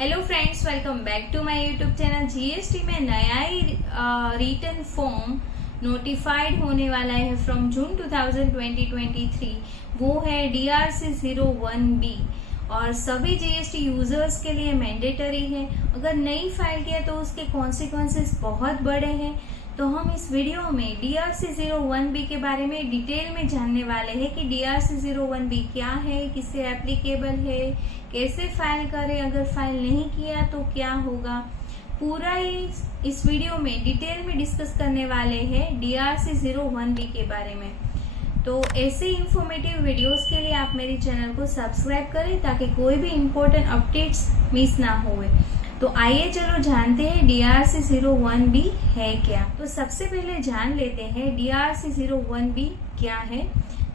Hello friends, welcome back to my YouTube channel. GST में नया ही return form notified होने वाला है फ्रॉम जून 2023। वो है DRC 01B और सभी जीएसटी यूजर्स के लिए मैंडेटरी है। अगर नहीं फाइल किया तो उसके कॉन्सिक्वेंसेस बहुत बड़े हैं। तो हम इस वीडियो में DRC 01B के बारे में डिटेल में जानने वाले हैं कि DRC 01B क्या है, किससे एप्लीकेबल है, कैसे फाइल करें, अगर फाइल नहीं किया तो क्या होगा। पूरा इस वीडियो में डिटेल में डिस्कस करने वाले हैं DRC 01B के बारे में। तो ऐसे इंफॉर्मेटिव वीडियोस के लिए आप मेरे चैनल को सब्सक्राइब करें ताकि कोई भी इम्पोर्टेंट अपडेट्स मिस ना होए। तो आइए चलो जानते हैं DRC 01B है क्या। तो सबसे पहले जान लेते हैं DRC 01B क्या है।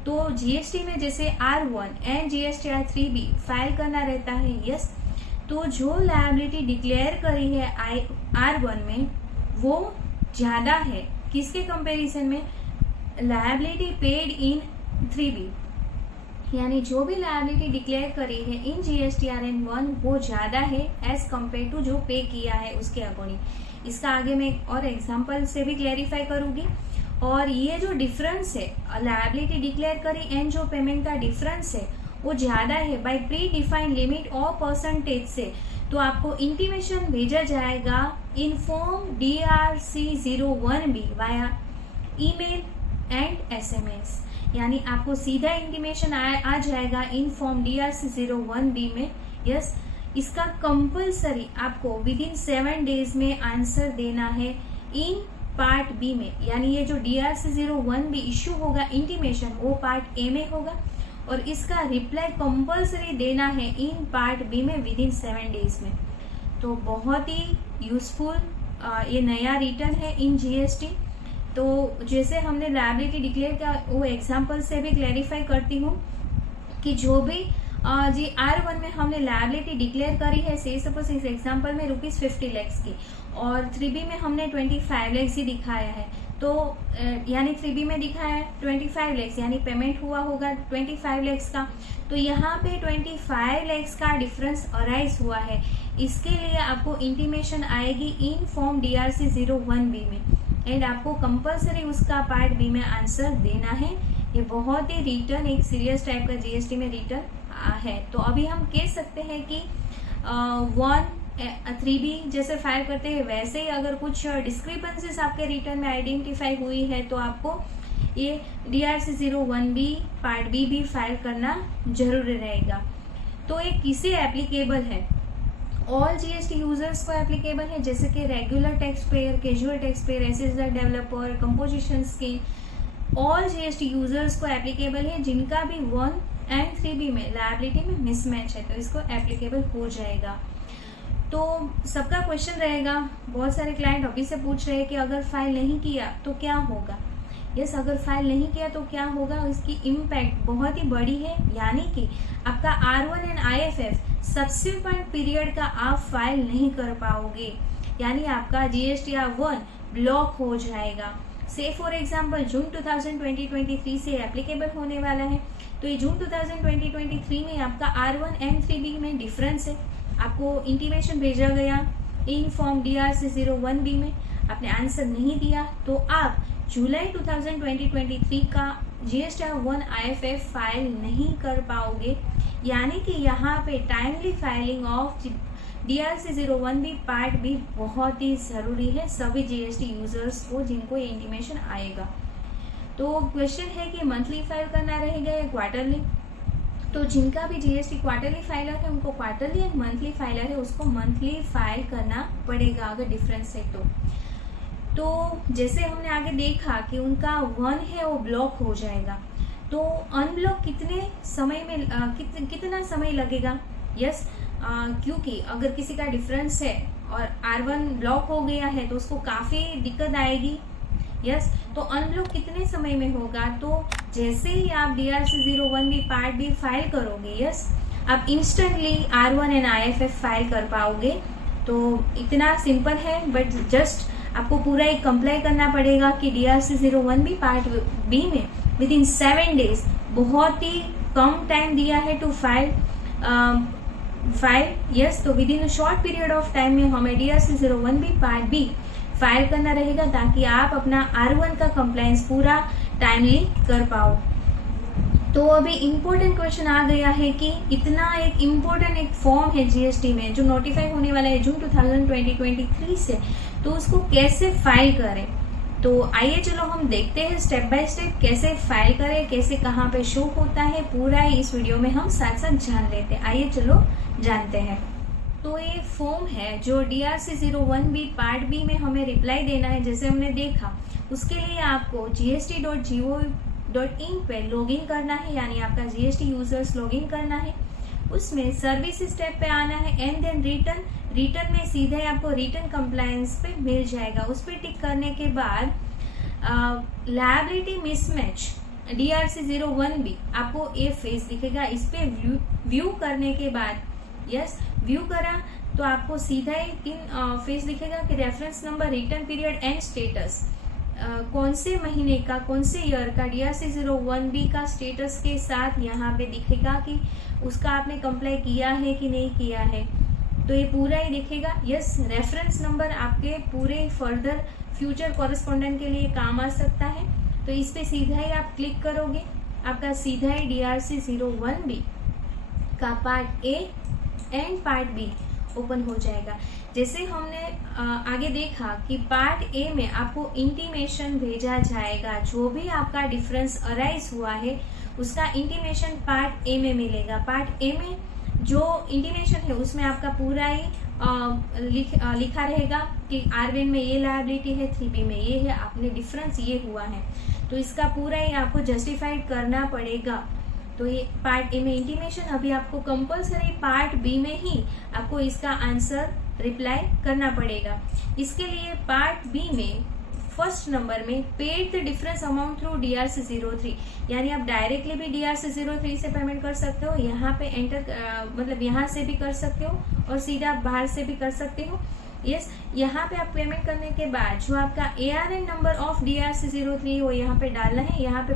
तो जीएसटी में जैसे R1 and GSTR 3B file करना रहता है, यस। तो जो लायबिलिटी डिक्लेयर करी है R1 में वो ज्यादा है किसके कंपैरिजन में, लायबिलिटी पेड इन 3B, यानी जो भी लायबिलिटी डिक्लेयर करी है इन GSTR1 वो ज्यादा है एज कम्पेयर टू जो पे किया है उसके अकॉर्डिंग। इसका आगे मैं एक और एग्जांपल से भी क्लैरिफाई करूंगी। और ये जो डिफरेंस है लायबिलिटी डिक्लेयर करी एंड जो पेमेंट का डिफरेंस है वो ज्यादा है बाय प्री डिफाइंड लिमिट और परसेंटेज से, तो आपको इंटीमेशन भेजा जाएगा in form DRC 01B via email and SMS, यानी आपको सीधा इंटीमेशन आ जाएगा इन फॉर्म DRC 01B में, यस। इसका कंपल्सरी आपको विद इन 7 डेज में आंसर देना है इन पार्ट बी में, यानी ये जो DRC 01B इश्यू होगा इंटीमेशन वो पार्ट ए में होगा और इसका रिप्लाई कंपल्सरी देना है इन पार्ट बी में विद इन 7 डेज में। तो बहुत ही यूजफुल ये नया रिटर्न है इन GST। तो जैसे हमने लायबिलिटी डिक्लेयर का वो एग्जांपल से भी क्लैरिफाई करती हूँ कि जो भी जी R1 में हमने लायबिलिटी डिक्लेयर करी है, से सपोज इस एग्जांपल में ₹50 लाख की, और 3B में हमने 25 लाख ही दिखाया है। तो यानी 3B में दिखाया है 25 लाख, यानी पेमेंट हुआ होगा 25 लाख का। तो यहाँ पे 25 लाख का डिफरेंस अराइज हुआ है, इसके लिए आपको इंटीमेशन आएगी इन फॉर्म DRC 01B में एंड आपको कंपल्सरी उसका पार्ट बी में आंसर देना है। ये बहुत ही रिटर्न एक सीरियस टाइप का जीएसटी में रिटर्न है। तो अभी हम कह सकते हैं कि 3B जैसे फाइल करते हैं वैसे ही अगर कुछ डिस्क्रिपेंसीज आपके रिटर्न में आइडेंटिफाई हुई है तो आपको ये DRC 01B पार्ट बी भी फाइल करना जरूरी रहेगा। तो ये किसे एप्लीकेबल है, ऑल GST यूजर्स को एप्लीकेबल है, जैसे कि regular tax payer, casual tax payer, assessor developer, composition scheme, all GST users को एप्लीकेबल है जिनका भी 1 एंड 3B में लायबिलिटी में मिसमैच है, तो इसको एप्लीकेबल हो जाएगा। तो सबका क्वेश्चन रहेगा, बहुत सारे क्लाइंट अभी से पूछ रहे हैं कि अगर फाइल नहीं किया तो क्या होगा। यस, अगर फाइल नहीं किया तो क्या होगा, इसकी इम्पैक्ट बहुत ही बड़ी है, यानी कि आपका R1 and IFF subsequent period का आप फाइल नहीं कर पाओगे, यानी आपका GSTR1 ब्लॉक हो जाएगा। से फॉर एग्जांपल जून 2023 से एप्लीकेबल होने वाला है, तो ये जून 2023 में आपका R1 एंड 3B में डिफरेंस है, आपको इंटीमेशन भेजा गया इन फॉर्म DRC 01B में, आपने आंसर नहीं दिया तो आप जुलाई 2023 का GSTR1 IFF फाइल नहीं कर पाओगे, यानी कि यहाँ पे timely filing of DRC 01B part B बहुत ही जरूरी है सभी GST यूजर्स को जिनको ये इंटीमेशन आएगा। तो क्वेश्चन है कि मंथली फाइल करना रहेगा या क्वार्टरली। तो जिनका भी GST क्वार्टरली फाइलर है उनको क्वार्टरली एंड मंथली फाइलर है उसको मंथली फाइल करना पड़ेगा अगर डिफरेंस है तो जैसे हमने आगे देखा कि उनका 1 है वो ब्लॉक हो जाएगा, तो अनब्लॉक कितने समय में कितना समय लगेगा। यस, क्योंकि अगर किसी का डिफरेंस है और R1 ब्लॉक हो गया है तो उसको काफी दिक्कत आएगी। यस, तो अनब्लॉक कितने समय में होगा, तो जैसे ही आप DRC 01B part B file करोगे, यस, आप instantly R1 and IFF file कर पाओगे। तो इतना सिंपल है, बट जस्ट आपको पूरा एक कंप्लाई करना पड़ेगा कि DRC 01B पार्ट बी में विद इन 7 डेज, बहुत ही कम टाइम दिया है टू फाइल फाइल। यस, तो with in short period of time में हमें DRC01B पार्ट बी फाइल करना रहेगा ताकि आप अपना R1 का कंप्लायंस पूरा टाइमली कर पाओ। तो अभी इम्पोर्टेंट क्वेश्चन आ गया है कि इतना एक इम्पोर्टेंट एक फॉर्म है जीएसटी में जो नोटिफाई होने वाला है जून 2023 से, तो उसको कैसे फाइल करें। तो आइए चलो हम देखते हैं स्टेप बाय स्टेप कैसे फाइल करें, कैसे कहाँ पे शो होता है, पूरा इस वीडियो में हम साथ साथ जान लेते हैं। आइए चलो जानते हैं। तो ये फॉर्म है जो DRC01B पार्ट बी में हमें रिप्लाई देना है, जैसे हमने देखा। उसके लिए आपको gst.gov.in पे लॉगिन करना है, यानी आपका जीएसटी यूजर्स लॉगिन करना है। उसमें सर्विस स्टेप पे आना है एंड देन रिटर्न में सीधे आपको रिटर्न कंप्लायंस पे मिल जाएगा। उस पर टिक करने के बाद लायबिलिटी मिसमैच DRC01B आपको ये फेस दिखेगा। इस पे व्यू करने के बाद यस व्यू करा तो आपको सीधा ही 3 फेस दिखेगा कि reference number, return period and status, कौन से महीने का, कौन से ईयर का DRC01B का स्टेटस के साथ यहाँ पे दिखेगा कि उसका आपने कंप्लाई किया है कि नहीं किया है। तो ये पूरा ही दिखेगा। यस, रेफरेंस नंबर आपके पूरे फर्दर फ्यूचर कॉरेस्पॉन्डेंट के लिए काम आ सकता है। तो इस पे सीधा ही आप क्लिक करोगे, आपका सीधा ही DRC01B का part A and part be open हो जाएगा। जैसे हमने आगे देखा कि पार्ट ए में आपको इंटीमेशन भेजा जाएगा, जो भी आपका डिफरेंस अराइज हुआ है उसका इंटीमेशन पार्ट ए में मिलेगा। पार्ट ए में जो इंटीमेशन है उसमें आपका पूरा ही लिखा रहेगा कि R1 में ये लायबिलिटी है, 3B में ये है, आपने डिफरेंस ये हुआ है, तो इसका पूरा ही आपको जस्टिफाइड करना पड़ेगा। तो ये पार्ट ए में इंटीमेशन, अभी आपको कंपल्सरी पार्ट बी में ही आपको इसका आंसर रिप्लाई करना पड़ेगा। इसके लिए पार्ट बी में फर्स्ट नंबर में paid the difference amount through DRC03, यानी आप डायरेक्टली भी DRC03 से पेमेंट कर सकते हो, यहाँ पे एंटर मतलब यहाँ से भी कर सकते हो और सीधा बाहर से भी कर सकते हो। यस, यहाँ पे आप पेमेंट करने के बाद जो आपका ARN नंबर ऑफ DRC03 वो यहाँ पे डालना है। यहाँ पे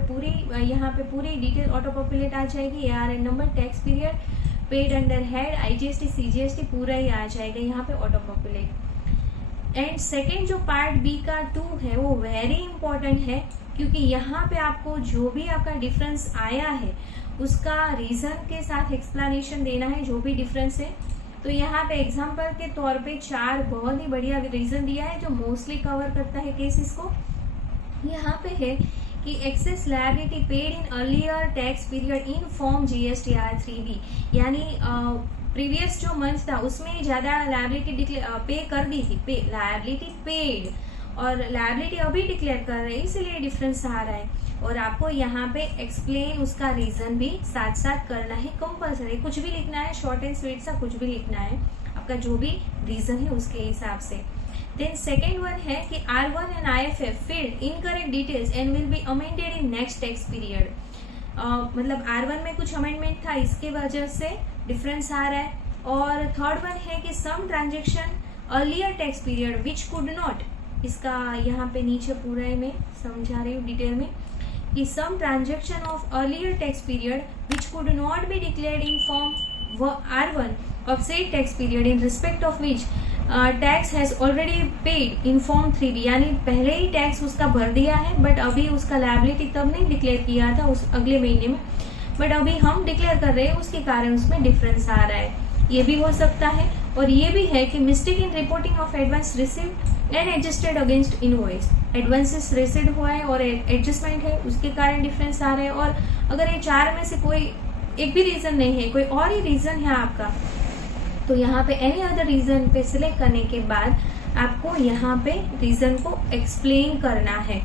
पूरी डिटेल ऑटो पॉपुलेट आ जाएगी। ARN number, tax period, paid under head, IGST, CGST पूरा ही आ जाएगा यहाँ पे ऑटो पॉपुलेट। एंड सेकेंड जो पार्ट बी का 2 है वो वेरी इंपॉर्टेंट है, क्योंकि यहाँ पे आपको जो भी आपका डिफरेंस आया है उसका रीजन के साथ एक्सप्लेनेशन देना है, जो भी डिफरेंस है। तो यहाँ पे एग्जाम्पल के तौर पे 4 बहुत ही बढ़िया रीजन दिया है जो मोस्टली कवर करता है केसेस को। यहाँ पे है कि excess liability paid in earlier tax period in form GSTR3B, यानी प्रीवियस जो मंथ था उसमें ज्यादा लायबिलिटी पे कर दी थी, लायबिलिटी पेड और लायबिलिटी अभी डिक्लेयर कर रहे हैं, इसीलिए डिफरेंस आ रहा है। और आपको यहाँ पे एक्सप्लेन उसका रीजन भी साथ साथ करना है, कंपल्सरी कुछ भी लिखना है, शॉर्ट एंड स्वीट सा कुछ भी लिखना है, आपका जो भी रीजन है उसके हिसाब से। देन सेकेंड वन है कि R1 and IFF field incorrect details and will be amended in next tax period. मतलब R1 में कुछ अमेंडमेंट था, इसके वजह से डिफरेंस आ रहा है। और थर्ड वन है कि some transaction earlier tax period which could not, इसका यहाँ पे नीचे पूरा ही मैं समझा रही हूँ डिटेल में कि some transaction of earlier tax period which could not be declared in form R1 of said tax period in respect of which tax has already paid in form 3B, यानी पहले ही टैक्स उसका भर दिया है but अभी उसका liability तब नहीं डिक्लेयर किया था उस अगले महीने में, बट अभी हम डिक्लेयर कर रहे हैं, उसके कारण उसमें डिफरेंस आ रहा है। ये भी हो सकता है। और ये भी है कि mistake in reporting of advance received and adjusted against invoice, advances received हुआ है और एडजस्टमेंट है, उसके कारण डिफरेंस आ रहा है। और अगर ये 4 में से कोई एक भी रीजन नहीं है, कोई और ही रीजन है आपका, तो यहाँ पे एनी अदर रीजन पे सिलेक्ट करने के बाद आपको यहाँ पे रीजन को एक्सप्लेन करना है।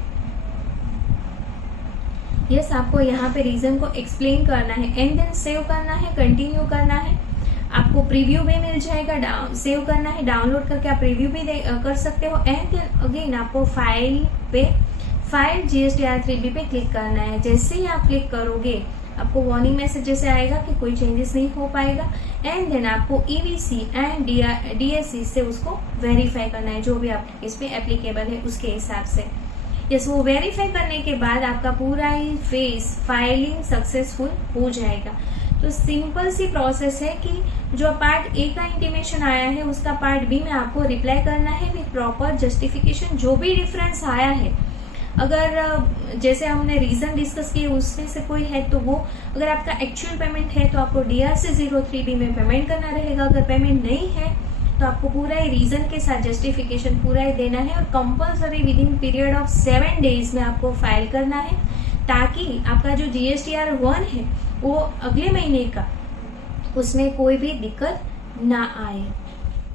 यस, आपको यहाँ पे रीजन को एक्सप्लेन करना है एंड देन सेव करना है, कंटिन्यू करना है। आपको प्रीव्यू भी मिल जाएगा, सेव करना है, डाउनलोड करके आप प्रीव्यू भी कर सकते हो। एंड देन अगेन आपको फाइल GSTR3B पे क्लिक करना है। जैसे ही आप क्लिक करोगे आपको वार्निंग मैसेज जैसे आएगा कि कोई चेंजेस नहीं हो पाएगा। एंड देन आपको EVC एंड DSC से उसको वेरीफाई करना है, जो भी आप इसमें एप्लीकेबल है उसके हिसाब से। यस, वो वेरीफाई करने के बाद आपका पूरा ही फेस फाइलिंग सक्सेसफुल हो जाएगा। तो सिंपल सी प्रोसेस है कि जो पार्ट ए का इंटीमेशन आया है उसका पार्ट बी में आपको रिप्लाई करना है विथ प्रॉपर जस्टिफिकेशन। जो भी डिफरेंस आया है, अगर जैसे हमने रीजन डिस्कस किए उसमें से कोई है तो वो, अगर आपका एक्चुअल पेमेंट है तो आपको DRC 03B में पेमेंट करना रहेगा। अगर पेमेंट नहीं है तो आपको पूरा ही रीजन के साथ जस्टिफिकेशन पूरा ही देना है और compulsory with in period of 7 days में आपको फाइल करना है, ताकि आपका जो GSTR 1 है वो अगले महीने का, उसमें कोई भी दिक्कत ना आए।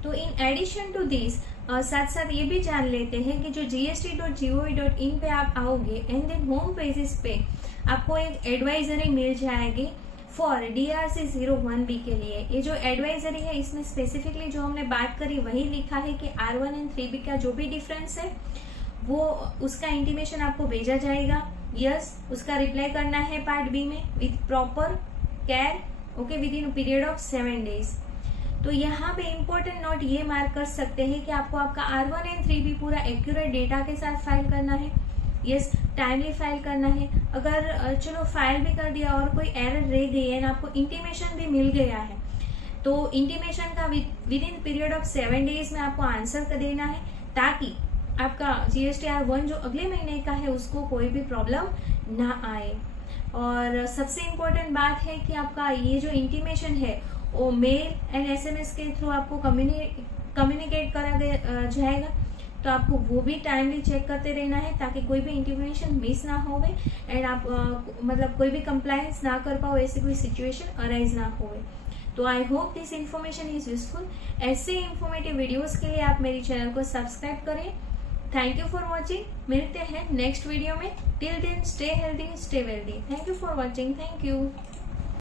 तो इन एडिशन टू दिस साथ साथ ये भी जान लेते हैं कि जो gst.gov.in पे आप आओगे एंड देन होम पेजेस पे आपको एक एडवाइजरी मिल जाएगी फॉर DRC 01B के लिए। ये जो एडवाइजरी है इसमें स्पेसिफिकली जो हमने बात करी वही लिखा है कि R1 एंड 3B का जो भी डिफरेंस है वो उसका इंटीमेशन आपको भेजा जाएगा। यस, उसका रिप्लाई करना है पार्ट बी में with proper care, okay, with in period of 7 days. तो यहाँ पे इम्पोर्टेंट नोट ये मार्क कर सकते हैं कि आपको आपका R1 एंड 3B पूरा एक्यूरेट डेटा के साथ फाइल करना है। यस, टाइमली फाइल करना है। अगर चलो फाइल भी कर दिया और कोई एरर रह गई है ना, आपको इंटीमेशन भी मिल गया है, तो इंटीमेशन का with in period of 7 days में आपको आंसर कर देना है, ताकि आपका GSTR 1 जो अगले महीने का है उसको कोई भी प्रॉब्लम ना आए। और सबसे इम्पोर्टेंट बात है कि आपका ये जो इंटीमेशन है वो मेल एंड SMS के थ्रू आपको कम्युनिकेट करा जाएगा, तो आपको वो भी टाइमली चेक करते रहना है ताकि कोई भी इंटीमेशन मिस ना होवे एंड आप मतलब कोई भी कंप्लायंस ना कर पाओ, ऐसी कोई सिचुएशन अराइज ना होवे। तो I hope this information is useful. ऐसे इंफॉर्मेटिव वीडियोस के लिए आप मेरी चैनल को सब्सक्राइब करें। Thank you for watching. मिलते हैं नेक्स्ट वीडियो में। Till then stay healthy, stay wealthy. Thank you for watching. Thank you.